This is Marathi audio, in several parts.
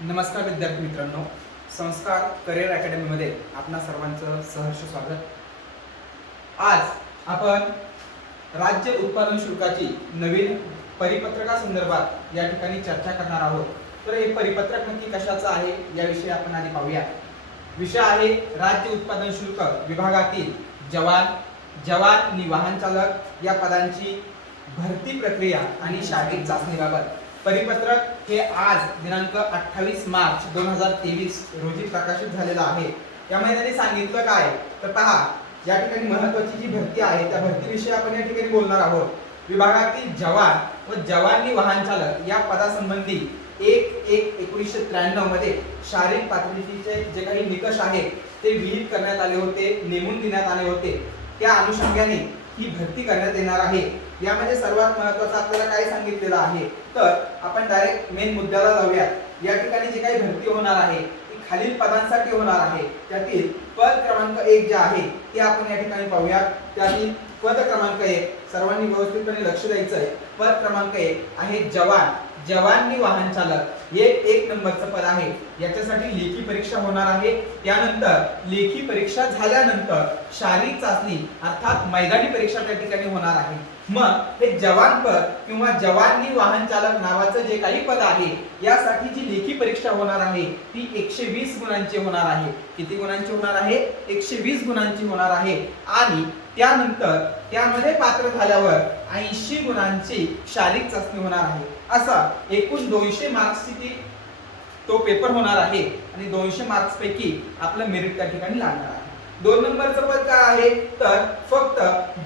नमस्कार विद्यार्थी मित्रांनो, संस्कार करिअर अकॅडमीमध्ये आपणा सर्वांचं सहर्ष स्वागत। आज आपण राज्य उत्पादन शुल्काची नवीन परिपत्रकासंदर्भात या ठिकाणी चर्चा करणार आहोत। तर हे परिपत्रक नक्की कशाचं आहे याविषयी आपण आधी पाहूया। विषय आहे राज्य उत्पादन शुल्क विभागातील जवान आणि वाहन चालक या पदांची भरती प्रक्रिया आणि शारीरिक चाचणीबाबत परिपत्रक हे आज दिनांक 28 मार्च 2023 रोजी प्रकाशित झालेला आहे। यामध्ये त्यांनी सांगितलं काय तर पहा, या ठिकाणी महत्त्वाची जी भरती आहे त्या भरतीविषयी आपण या ठिकाणी बोलणार आहोत। विभागातील जवान व जवानी वाहन चालक या पदासंबंधी 1/1/1993 मध्ये शारीरिक पात्रतेचे जे काही निकष आहेत ते विहित करण्यात आले होते, नेमून देण्यात आले होते। त्या अनुषंगाने ही भरती करण्यात येणार आहे। यामध्ये सर्वात महत्त्वाचं आपल्याला काय सांगितलेलं आहे तर आपण डायरेक्ट मेन मुद्द्याला जाऊयात। या ठिकाणी जे काही भरती होणार आहे ती खालील पदांसाठी होणार आहे। त्यातील पद क्रमांक 1 जे आहे ते आपण या ठिकाणी पाहूयात। त्यातील पद क्रमांक 1 सर्वांनी व्यवस्थितपणे लक्ष द्यायचं आहे। पद क्रमांक 1 आहे जवानी वाहन चालक, हे 1 नंबरचं पद आहे। याच्यासाठी लेखी परीक्षा होणार आहे। त्यानंतर लेखी परीक्षा झाल्यानंतर शारीरिक चाचणी अर्थात मैदानी परीक्षा त्या ठिकाणी होणार आहे। मग हे जवान पद किंवा जवानी वाहन चालक नावाचं जे काही पद आहे यासाठी जी लेखी परीक्षा होणार आहे ती 120 गुणांची होणार आहे। किती गुणांची होणार आहे? 120 गुणांची होणार आहे। आणि त्यानंतर त्यामध्ये पात्र झाल्यावर 80 गुणांची शारीरिक चाचणी होणार आहे। असा एकूण 200 मार्क्सची तो पेपर होणार आहे आणि 200 मार्क्स पैकी आपलं मेरिट त्या ठिकाणी लागणार आहे। 2 नंबरचं पद काय आहे तर फक्त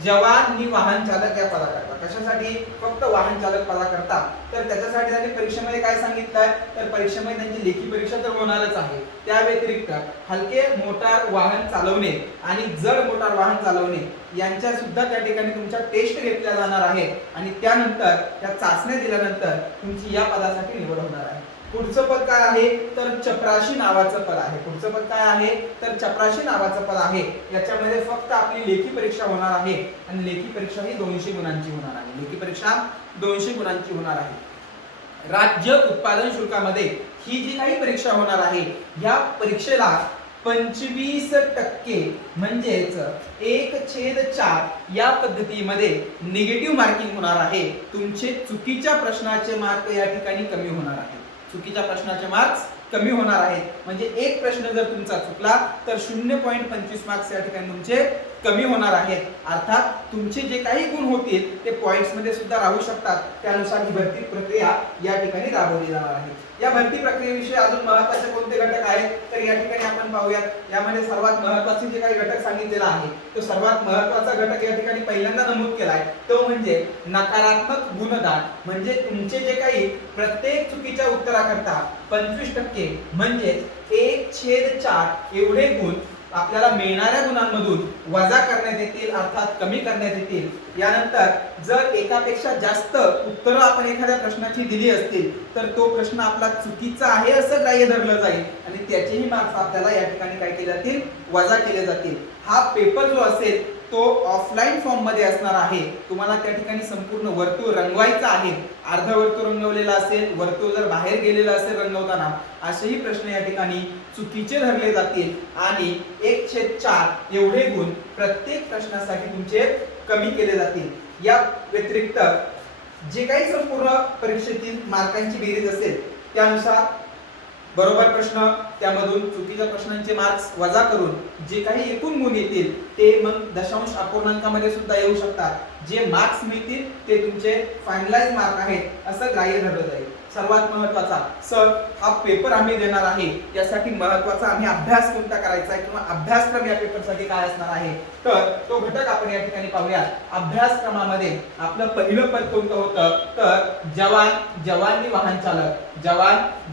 जवान आणि वाहन चालक या पदाकरता। कशासाठी? फक्त वाहन चालक पदाकरता। तर त्याच्यासाठी त्यांनी परीक्षेमध्ये काय सांगितलंय तर परीक्षेमध्ये त्यांची लेखी परीक्षा तर होणारच आहे। त्या व्यतिरिक्त हलके मोटार वाहन चालवणे आणि जड मोटार वाहन चालवणे यांच्या सुद्धा त्या ठिकाणी तुमच्या टेस्ट घेतल्या जाणार आहेत आणि त्यानंतर त्या चाचण्या दिल्यानंतर तुमची या पदासाठी निवड होणार आहे। पुढचं पद काय आहे तर चपराशी नावाचं पद आहे। पुढचं पद काय आहे तर चपराशी नावाचं पद आहे। याच्यामध्ये फक्त आपली लेखी परीक्षा होणार आहे आणि लेखी परीक्षा ही 200 गुणांची होणार आहे। लेखी परीक्षा 200 गुणांची होणार आहे। राज्य उत्पादन शुल्कामध्ये ही जी काही परीक्षा होणार आहे या परीक्षेला 25% म्हणजेच 1/4 या पद्धतीमध्ये निगेटिव्ह मार्किंग होणार आहे। तुमचे चुकीच्या प्रश्नाचे मार्क या ठिकाणी कमी होणार आहे। चुकीच्या प्रश्नाचे मार्क्स कमी होणार आहेत। म्हणजे एक प्रश्न जर तुमचा चुकला तर 0.25 मार्क्स या ठिकाणी तुमचे कमी होणार आहेत। अर्थात तुमचे जे काही गुण होतील ते पॉइंट्स मध्ये सुद्धा राहू शकतात। त्यानुसार ही भरती प्रक्रिया या ठिकाणी राबवली जाणार आहे। या भरती प्रक्रियेविषयी अजून महत्त्वाचे कोणते घटक आहेत तर या ठिकाणी आपण पाहूयात। यामध्ये सर्वात महत्त्वाचे जे काही घटक सांगितलेला आहे तो सर्वात महत्त्वाचा घटक या ठिकाणी पहिल्यांदा नमूद केलाय तो म्हणजे नकारात्मक गुणदान। म्हणजे तुमचे जे काही प्रत्येक चुकीच्या उत्तराकरता 25% म्हणजे 1/4 एवढे गुण आपल्याला मिळणाऱ्या गुणांमधून वजा करण्यात येतील, अर्थात कमी करण्यात येतील। यानंतर जर एकापेक्षा जास्त उत्तरं आपण एखाद्या प्रश्नाची दिली असतील तर तो प्रश्न आपला चुकीचा आहे असं ग्राह्य धरलं जाईल आणि त्याचेही मार्क्स आपल्याला या ठिकाणी काय केले जातील वजा केले जातील। हा पेपर जो असेल तो ऑफलाईन फॉर्म मध्ये असणार आहे। तुम्हाला त्या ठिकाणी संपूर्ण वर्तुळ रंगवायचा आहे। अर्ध वर्तुळ रंगवलेला असेल, वर्तुळ जर बाहेर गेलेलं असेल रंगवताना असेही प्रश्न या ठिकाणी चुकीचे धरले जातील आणि 1/4 एवढे गुण प्रत्येक प्रश्नासाठी तुमचे कमी केले जातील। या व्यतिरिक्त जे काही संपूर्ण परीक्षेतील मार्कांची बेरीज असेल त्यानुसार बरोबर प्रश्न त्यामधून चुकीच्या प्रश्नांचे मार्क्स वजा करून जे काही एकूण गुण येतील ते मग दशांश अपूर्णांकामध्ये सुद्धा येऊ शकतात। जे मार्क्स मिळतील ते तुमचे फायनलाइज मार्क आहेत असं ग्राह्य धरलं जाईल। सर्वात महत्त्वाचा सर हा पेपर आम्ही देणार आहे यासाठी महत्त्वाचा आम्ही अभ्यास कोणता करायचा आहे किंवा अभ्यासक्रम या पेपरसाठी काय असणार आहे तर तो घटक आपण या ठिकाणी पाहूया। अभ्यासक्रमामध्ये आपलं पहिलं पद कोणतं होतं तर जवानी वाहन चालक।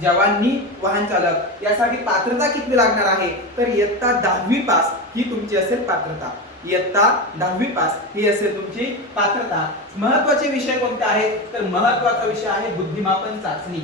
जवानी वाहन चालक यासाठी पात्रता किती लागणार आहे तर इयत्ता 10वी पास ही तुमची असेल पात्रता। इयत्ता 10वी पास ही असेल तुमची पात्रता। महत्त्वाचे विषय कोणते आहेत तर महत्त्वाचा विषय आहे बुद्धिमापन चाचणी।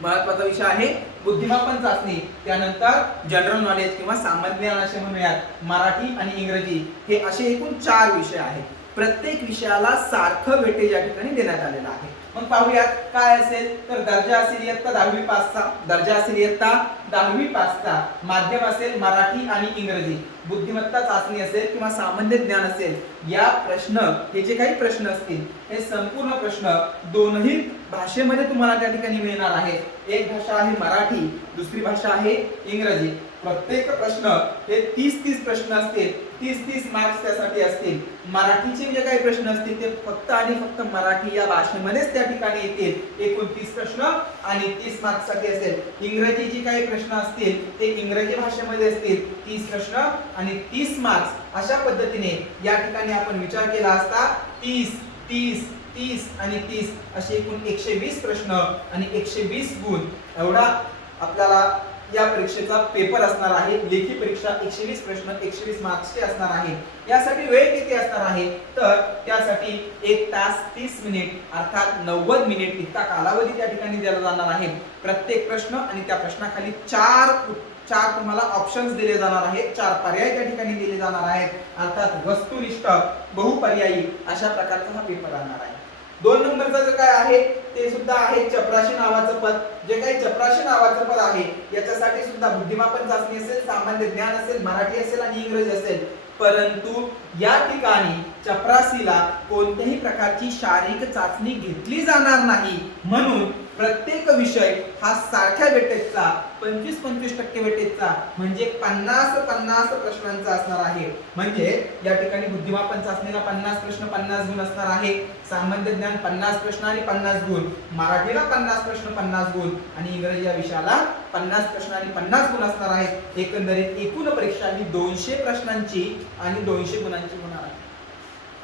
महत्त्वाचा विषय आहे बुद्धिमापन चाचणी। त्यानंतर जनरल नॉलेज किंवा सामान्य ज्ञान असे म्हणूयात, मराठी आणि इंग्रजी हे असे एकूण 4 विषय आहेत। प्रत्येक विषयाला सारखं वेटेज या ठिकाणी देण्यात आलेलं आहे. मग पाहूयात काय असेल तर दर्जा असेल इयत्ता 10वी पासचा, दर्जा असेल इयत्ता 10वी पासचा, माध्यम असेल मराठी आणि इंग्रजी, बुद्धिमत्ता चाचणी असेल किंवा सामान्य ज्ञान असेल, या प्रश्न हे जे काही प्रश्न असतील हे संपूर्ण प्रश्न दोनही भाषेमध्ये तुम्हाला त्या ठिकाणी मिळणार आहे. एक भाषा आहे मराठी, दुसरी भाषा आहे इंग्रजी. प्रत्येक प्रश्न हे 30 प्रश्न असतील, 30 मार्क्स त्यासाठी असतील. मराठीचे जे काही प्रश्न असतील ते फक्त आणि फक्त मराठी या भाषेमध्येच त्या ठिकाणी येतील. एकूण 30 प्रश्न आणि 30 मार्क्स साठी असेल. इंग्रजीचे काही प्रश्न असतील ते इंग्रजी भाषेमध्ये असतील, 30 प्रश्न आणि 30 मार्क्स. अशा पद्धतीने या ठिकाणी आपण विचार केला असता 30 30 30 आणि 30 असे एकूण 120 प्रश्न आणि 120 गुण एवढा आपल्याला या परीक्षेचा पेपर असणार आहे. लेखी परीक्षा 120 प्रश्न 120 मार्क्सचे असणार आहे. यासाठी वेळ किती असणार आहे तर त्यासाठी 1 तास 30 मिनिट अर्थात 90 मिनिट इतका कालावधी त्या ठिकाणी दिला जाणार आहे. प्रत्येक प्रश्न आणि त्या प्रश्नाखाली चार तुम्हाला ऑप्शन्स दिले जाणार आहेत, 4 पर्याय त्या ठिकाणी दिले जाणार आहेत. अर्थात वस्तुनिष्ठ बहुपर्यायी अशा प्रकारचा हा पेपर राहणार आहे. 2 नंबरचं जे काय आहे ते सुद्धा आहे चपराशी नावाचं पद. जे काही चपराशी नावाचं पद आहे याच्यासाठी सुद्धा बुद्धिमापन चाचणी असेल, सामान्य ज्ञान असेल, मराठी असेल आणि इंग्रजी असेल. परंतु या ठिकाणी चपरासीला कोणत्याही प्रकारची शारीरिक चाचणी घेतली जाणार नाही. म्हणून प्रत्येक विषय हा सारख्या वेटेजचा 25-25% वेटेजचा म्हणजे 50-50 प्रश्नांचा असणार आहे. म्हणजे या ठिकाणी बुद्धिमापन चाचणीला 50 प्रश्न 50 गुण असणार आहे, सामान्य ज्ञान 50 प्रश्न आणि 50 गुण, मराठीला 50 प्रश्न 50 गुण आणि इंग्रजी या विषयाला 50 प्रश्न आणि 50 गुण असणार आहेत. एकंदरीत एकूण परीक्षा ही 200 प्रश्नांची आणि 200 गुणांची होणार आहे.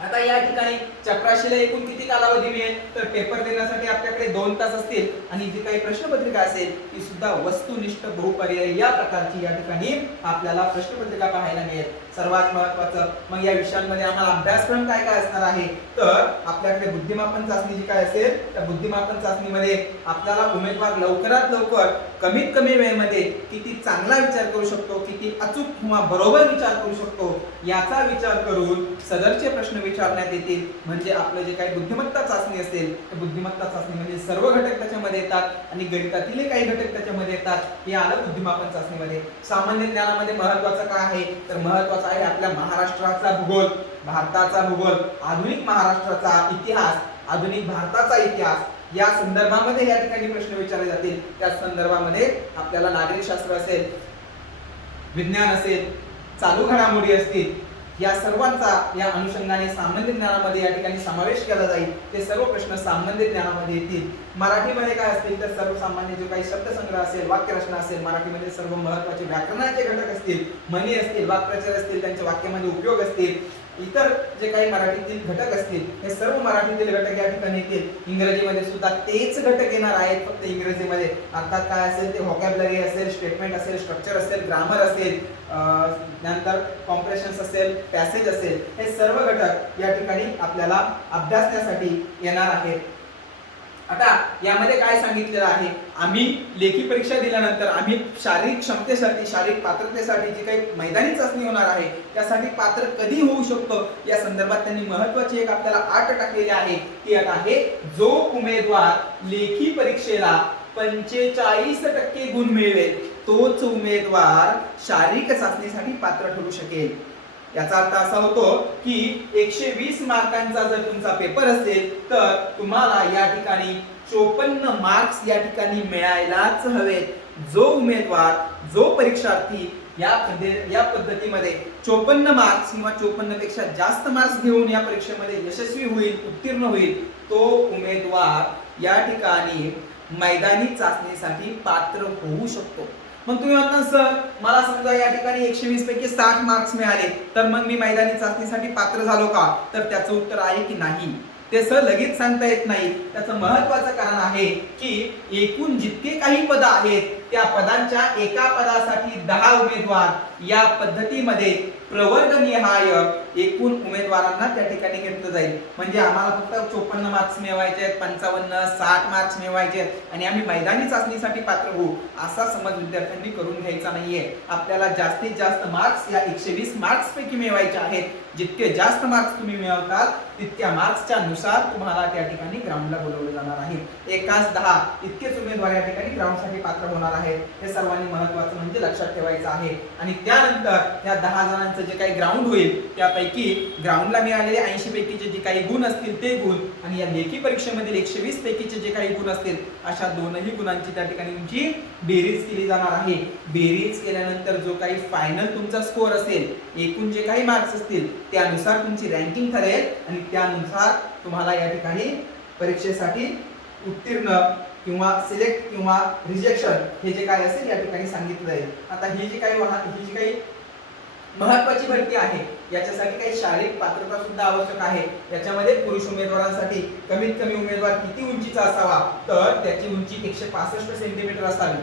आता या ठिकाणी चपराशीला एकूण किती कालावधी मिळेल तर पेपर देण्यासाठी आपल्याकडे 2 तास असतील आणि जी काही प्रश्नपत्रिका असेल ती सुद्धा वस्तुनिष्ठ बहुपर्यायी या प्रकारची या ठिकाणी आपल्याला प्रश्नपत्रिका पाहायला मिळेल. सर्वात महत्त्वाचं मग या विषयांमध्ये आम्हाला अभ्यासक्रम काय काय असणार आहे तर आपल्याकडे बुद्धिमापन चाचणी जी काय असेल त्या बुद्धिमापन चाचणीमध्ये आपल्याला उमेदवार लवकरात लवकर कमीत कमी वेळेमध्ये किती चांगला विचार करू शकतो, किती अचूक किंवा बरोबर विचार करू शकतो याचा विचार करून सदरचे प्रश्न विचारण्यात येतील. म्हणजे आपलं जे काही बुद्धिमत्ता चाचणी असेल त्या बुद्धिमत्ता चाचणीमध्ये सर्व घटक त्याच्यामध्ये येतात आणि गणितातील काही घटक त्याच्यामध्ये येतात. हे आलं बुद्धिमापन चाचणीमध्ये. सामान्य ज्ञानामध्ये महत्त्वाचं काय आहे तर महत्त्वाचं आहे आपल्या महाराष्ट्राचा भूगोल, भारताचा भूगोल, आधुनिक महाराष्ट्राचा इतिहास, आधुनिक भारताचा इतिहास या संदर्भामध्ये या ठिकाणी प्रश्न विचारले जातील. त्या संदर्भामध्ये आपल्याला नागरिकशास्त्र असेल, विज्ञान असेल, चालू घडामोडी असतील या सर्वांचा या अनुषंगाने सामान्य ज्ञानामध्ये या ठिकाणी समावेश केला जाईल. ते सर्व प्रश्न सामान्य ज्ञानामध्ये येतील. मराठीमध्ये काय असतील तर सर्वसामान्य जो काही शब्दसंग्रह असेल, वाक्यरचना असेल, मराठीमध्ये सर्व महत्त्वाचे व्याकरणाचे घटक असतील, म्हणी असतील, वाक्प्रचार असतील, त्यांच्या वाक्यामध्ये उपयोग असतील, इतर जे काही मराठीतील घटक असतील हे सर्व मराठीतील घटक या ठिकाणी येतील. इंग्रजीमध्ये सुद्धा तेच घटक येणार आहेत फक्त इंग्रजीमध्ये. अर्थात काय असेल ते व्होकॅब्युलरी असेल, स्टेटमेंट असेल, स्ट्रक्चर असेल, ग्रामर असेल, नंतर कॉम्प्रेशन्स असेल, पॅसेज असेल, हे सर्व घटक या ठिकाणी आपल्याला अभ्यासण्यासाठी येणार आहेत. आता यामध्ये काय सांगितलेलं आहे आम्ही लेखी परीक्षा दिल्यानंतर आम्ही शारीरिक क्षमतेसाठी, शारीरिक पात्रतेसाठी जी काही मैदानी चाचणी होणार आहे त्यासाठी पात्र कधी होऊ शकतो या संदर्भात त्यांनी महत्त्वाची एक आपल्याला अट टाकलेली आहे. ती अट आहे जो उमेदवार लेखी परीक्षेला 45% गुण मिळवेल तोच उमेदवार शारीरिक चाचणीसाठी पात्र ठरू शकेल. याचा अर्थ असा होतो की 120 मार्कांचा जर तुमचा पेपर असेल तर तुम्हाला या ठिकाणी 54 मार्क्स या ठिकाणी मिळायलाच हवेत. जो उमेदवार, जो परीक्षार्थी या पद्धतीमध्ये 54 मार्क्स किंवा 54 पेक्षा जास्त मार्क्स घेऊन या परीक्षेमध्ये यशस्वी होईल, उत्तीर्ण होईल, तो उमेदवार या ठिकाणी मैदानी चाचणीसाठी पात्र होऊ शकतो. मग तुम्ही म्हणता सर मला समजा या ठिकाणी 120 पैकी 60 मार्क्स मिळाले तर मग मी मैदानी चाचणीसाठी पात्र झालो का तर त्याचं उत्तर आहे की नाही. ते सर लगेच सांगता येत नाही. त्याचं महत्त्वाचं कारण आहे की एकूण जितके काही पद आहेत त्या पदांच्या एका पदासाठी 10 उमेदवार या पद्धतीमध्ये प्रवर्गनिहाय एकूण उमेदवारांना त्या ठिकाणी घेतलं जाईल. म्हणजे आम्हाला फक्त 54 मार्क्स मिळवायचे आहेत, 55 60 मार्क्स मिळवायचे आहेत आणि आम्ही मैदानी चाचणीसाठी पात्र होऊ असा समज विद्यार्थ्यांनी करून घ्यायचा नाहीये. आपल्याला जास्तीत जास्त मार्क्स या 120 मार्क्स पैकी मिळवायचे आहेत. जितके जास्त मार्क्स तुम्ही मिळवताल तितक्या मार्क्सच्या नुसार तुम्हाला त्या ठिकाणी ग्राउंडला बोलवलं जाणार आहे. 1 10 इतकेच उमेदवार या ठिकाणी ग्राउंडसाठी पात्र होणार आहेत. हे सर्वांनी महत्त्वाचं म्हणजे लक्षात ठेवायचं आहे. आणि त्यानंतर या 10 जणांचं जे काही ग्राउंड होईल त्यापैकी ग्राउंडला मिळालेले 80 पैकीचे जे काही गुण असतील ते गुण आणि या लेखी परीक्षेमधील 120 पैकीचे जे काही गुण असतील अशा दोनही गुणांची त्या ठिकाणी तुमची बेरीज केली जाणार आहे. बेरीज केल्यानंतर जो काही फायनल तुमचा स्कोअर असेल, एकूण जे काही मार्क्स असतील त्यानुसार तुमची रँकिंग ठरेल आणि त्यानुसार तुम्हाला या ठिकाणी परीक्षेसाठी उत्तीर्ण किंवा सिलेक्ट किंवा रिजेक्शन हे जे काय असेल या ठिकाणी सांगितलं जाईल. आता ही जी काही महत्त्वाची भरती आहे याच्यासाठी काही शारीरिक पात्रता सुद्धा आवश्यक आहे. याच्यामध्ये पुरुष उमेदवारांसाठी कमीत कमी उमेदवार किती उंचीचा असावा, तर त्याची उंची 165 सेंटीमीटर असावी.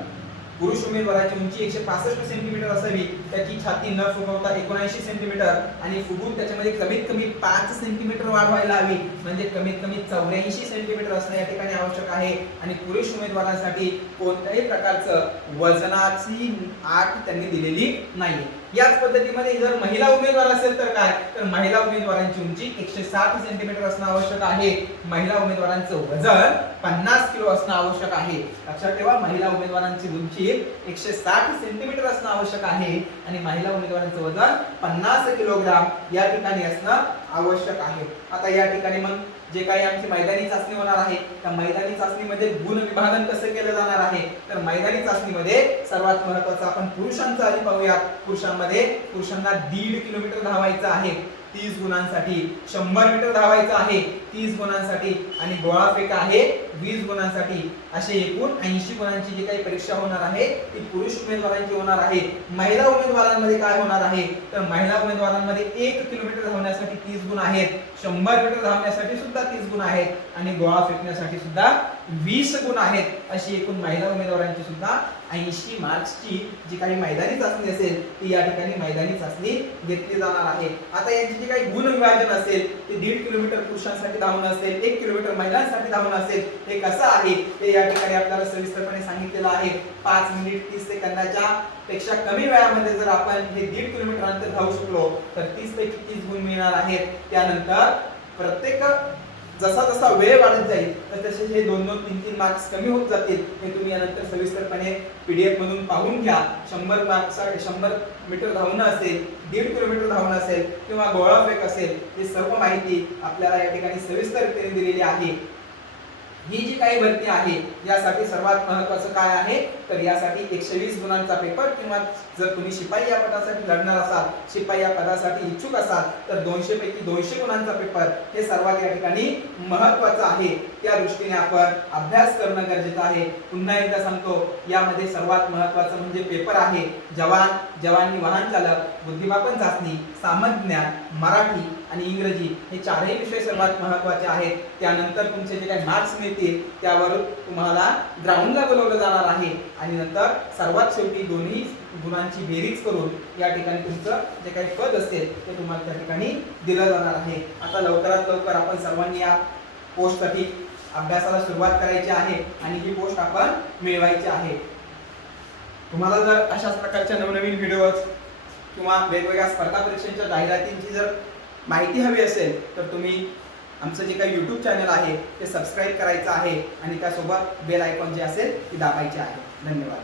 पुरुष उमेदवाराची उंची 165 सेंटीमीटर असावी. त्याची छाती न फुगवता 79 सेंटीमीटर आणि फुगून त्याच्यामध्ये कमीत कमी 5 सेंटीमीटर वाढ व्हायला हवी. म्हणजे कमीत कमी 84 सेंटीमीटर असणं या ठिकाणी आवश्यक आहे. आणि पुरुष उमेदवारांसाठी कोणत्याही प्रकारचं वजनाची अट त्यांनी दिलेली नाहीये. याच पद्धतीमध्ये जर महिला उमेदवार असेल तर काय, तर महिला उमेदवारांची उंची 160 सेंटीमीटर असणं आवश्यक आहे. महिला उमेदवारांचं वजन 50 किलो असणं आवश्यक आहे. लक्षात ठेवा, महिला उमेदवारांची उंची 160 सेंटीमीटर असणं आवश्यक आहे आणि महिला उमेदवारांचं वजन 50 किलोग्राम या ठिकाणी असणं आवश्यक आहे. आता या ठिकाणी मग जे काही आमची मैदानी चाचणी होणार आहे त्या मैदानी चाचणीमध्ये गुण विभाजन कसं केलं जाणार आहे, तर मैदानी चाचणीमध्ये सर्वात महत्त्वाचं आपण पुरुषांचं आधी पाहूया. पुरुषांना 1.5 किलोमीटर धावायचं आहे 30 गुणांसाठी, 100 मीटर धावायचं आहे 30 गुणांसाठी आणि गोळाफेक आहे 20 गुणांसाठी. असे एकूण 80 गुणांची जी काही परीक्षा होणार आहे ती पुरुष उमेदवारांची होणार आहे. महिला उमेदवारांमध्ये काय होणार आहे, तर महिला उमेदवारांमध्ये 1 किलोमीटर धावण्यासाठी 30 गुण आहेत, 100 मीटर धावण्यासाठी सुद्धा 30 गुण आहेत आणि गोळा फेकण्यासाठी सुद्धा 20 गुण आहेत. अशी एकूण महिला उमेदवारांची सुद्धा 80 मार्क्सची जी काही मैदानी चाचणी असेल ती या ठिकाणी मैदानी चाचणी घेतली जाणार आहे. आता यांची जे काही गुण विभाजन असेल ते 1.5 किलोमीटर पुरुषांसाठी धावणं असेल, 1 किलोमीटर महिलांसाठी धावणं असेल. हे कसं आहे ते या ठिकाणी आपल्याला सविस्तरपणे सांगितलेलं आहे. 5 मिनिट 30 सेकंदाच्या पेक्षा कमी वेळामध्ये जर आपण हे 1.5 किलोमीटर अंतर धावू शकलो तर 30 पैकी 30 गुण मिळणार आहेत. त्यानंतर प्रत्येक जसा जसा वेळ वाढत जाईल तर तसे हे 2-2 3-3 मार्क्स कमी होत जातील. हे तुम्ही यानंतर सविस्तरपणे PDF मधून पाहून घ्या. 100 मार्क्ससाठी 100 मीटर धावणं असेल, 1.5 किलोमीटर धावणं असेल किंवा गोळाफेक असेल, ही सर्व माहिती आपल्याला या ठिकाणी सविस्तरपणे दिलेली आहे. ही जी काही भरती आहे यासाठी सर्वात महत्त्वाचं काय आहे, तर यासाठी 120 गुणांचा पेपर किंवा जर तुम्ही शिपाई या पदासाठी लढणार असाल, शिपाई या पदासाठी इच्छुक असाल तर 200 पैकी 200 गुणांचा पेपर हे सर्वात या ठिकाणी महत्त्वाचं आहे. त्या दृष्टीने आपण अभ्यास करणं गरजेचं आहे. पुन्हा एकदा सांगतो, यामध्ये सर्वात महत्त्वाचं म्हणजे पेपर आहे जवानी वाहन चालक, बुद्धिमापन चाचणी, सामान्य ज्ञान, मराठी आणि इंग्रजी हे चारही विषय सर्वात महत्त्वाचे आहेत. त्यानंतर तुमचे जे काही मार्क्स मिळतील त्यावर तुम्हाला ग्राउंडला बोलवलं जाणार आहे आणि नंतर सर्वात शेवटी दोन्ही गुणांची बेरीज करून या ठिकाणी तुमचं जे काही पद असेल ते तुम्हाला त्या ठिकाणी दिलं जाणार आहे. आता लवकरात लवकर आपण सर्वांनी या पोस्टसाठी अभ्यासाला सुरुवात करायची आहे आणि ही पोस्ट आपण मिळवायची आहे. तुम्हाला जर अशाच प्रकारच्या नवनवीन व्हिडिओज किंवा वेगवेगळ्या स्पर्धा परीक्षांच्या जाहिरातींची जर माहिती हवी असेल तर तुम्ही आमचं जे काही YouTube चॅनल आहे ते सबस्क्राईब करायचं आहे आणि त्यासोबत बेल आयकॉन जे असेल ते दाबायचे आहे. धन्यवाद.